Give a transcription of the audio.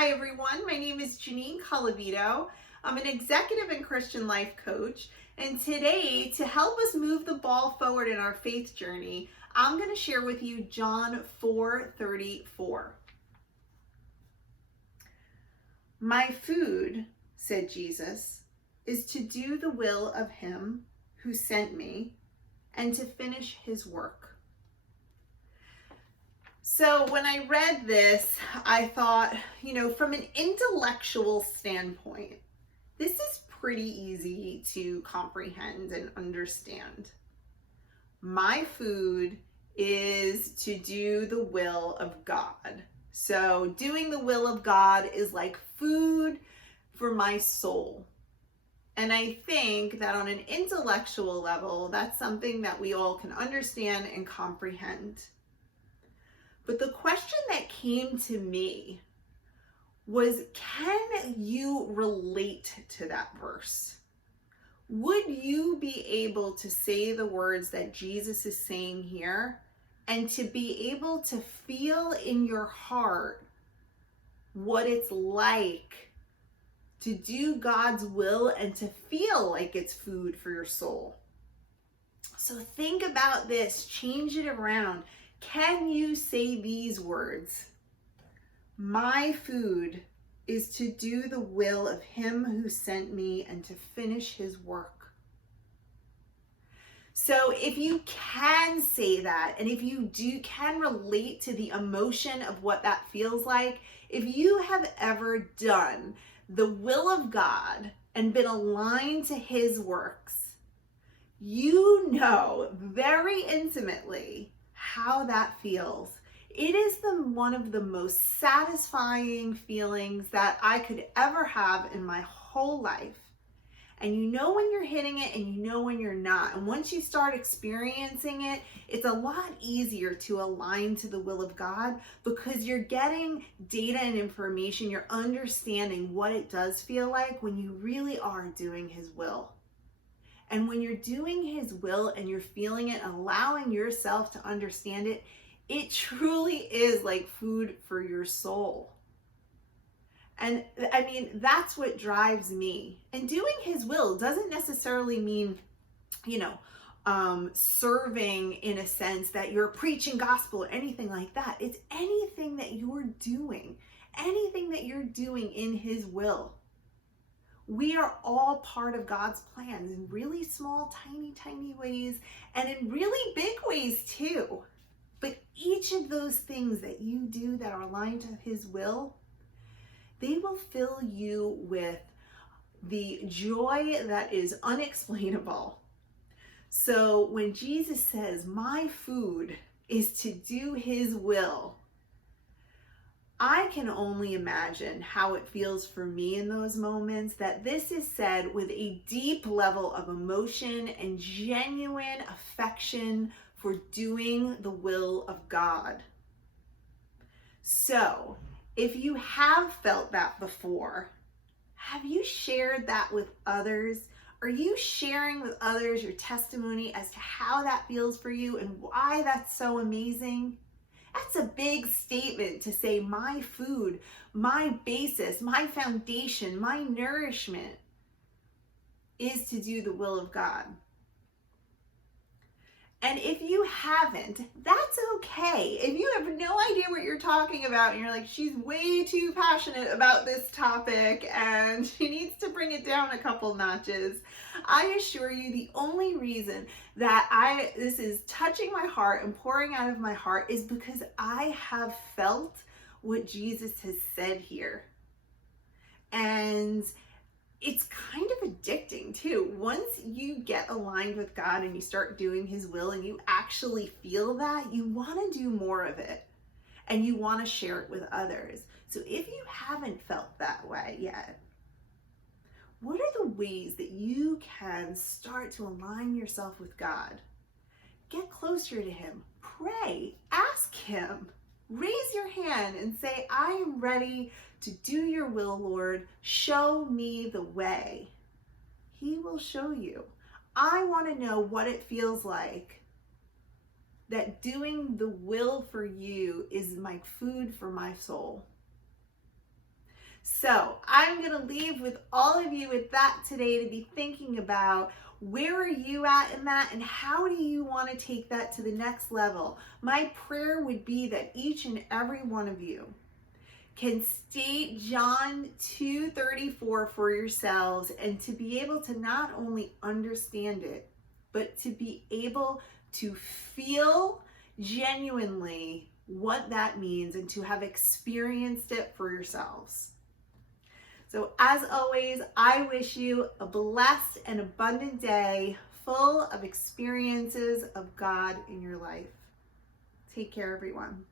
Hi everyone, my name is Jeanine Colavito. I'm an executive and Christian life coach, and today, to help us move the ball forward in our faith journey, I'm going to share with you John 4:34. My food, said Jesus, is to do the will of him who sent me and to finish his work. So when I read this, I thought, from an intellectual standpoint, this is pretty easy to comprehend and understand. My food is to do the will of God. So doing the will of God is like food for my soul. And I think that on an intellectual level, that's something that we all can understand and comprehend. But the question that came to me was, can you relate to that verse? Would you be able to say the words that Jesus is saying here and to be able to feel in your heart what it's like to do God's will and to feel like it's food for your soul? So think about this, change it around. Can you say these words? My food is to do the will of him who sent me and to finish his work. So if you can say that, and if you can relate to the emotion of what that feels like, if you have ever done the will of God and been aligned to his works, you know very intimately how that feels. It is one of the most satisfying feelings that I could ever have in my whole life. And you know when you're hitting it and you know when you're not. And once you start experiencing it, it's a lot easier to align to the will of God because you're getting data and information, you're understanding what it does feel like when you really are doing his will. And when you're doing his will and you're feeling it, allowing yourself to understand it, it truly is like food for your soul. And I mean, that's what drives me. And doing his will doesn't necessarily mean, serving in a sense that you're preaching gospel or anything like that. It's anything that you're doing in his will. We are all part of God's plans in really small, tiny, tiny ways and in really big ways too. But each of those things that you do that are aligned to his will, they will fill you with the joy that is unexplainable. So when Jesus says, my food is to do his will, I can only imagine how it feels for me in those moments that this is said with a deep level of emotion and genuine affection for doing the will of God. So, if you have felt that before, have you shared that with others? Are you sharing with others your testimony as to how that feels for you and why that's so amazing? That's a big statement to say my food, my basis, my foundation, my nourishment is to do the will of God. And if you haven't, that's okay. If you have no idea what you're talking about and you're like, she's way too passionate about this topic and she needs to bring it down a couple notches, I assure you the only reason that this is touching my heart and pouring out of my heart is because I have felt what Jesus has said here. And it's kind of addicting too. Once you get aligned with God and you start doing his will and you actually feel that, you want to do more of it and you want to share it with others. So if you haven't felt that way yet, what are the ways that you can start to align yourself with God? Get closer to him, pray, ask him, raise your hand and say, I am ready to do your will, Lord. Show me the way. He will show you. I want to know what it feels like that doing the will for you is my food for my soul. So I'm going to leave with all of you with that today, to be thinking about where are you at in that and how do you want to take that to the next level. My prayer would be that each and every one of you can state John 2:34 for yourselves, and to be able to not only understand it, but to be able to feel genuinely what that means and to have experienced it for yourselves. So as always, I wish you a blessed and abundant day full of experiences of God in your life. Take care, everyone.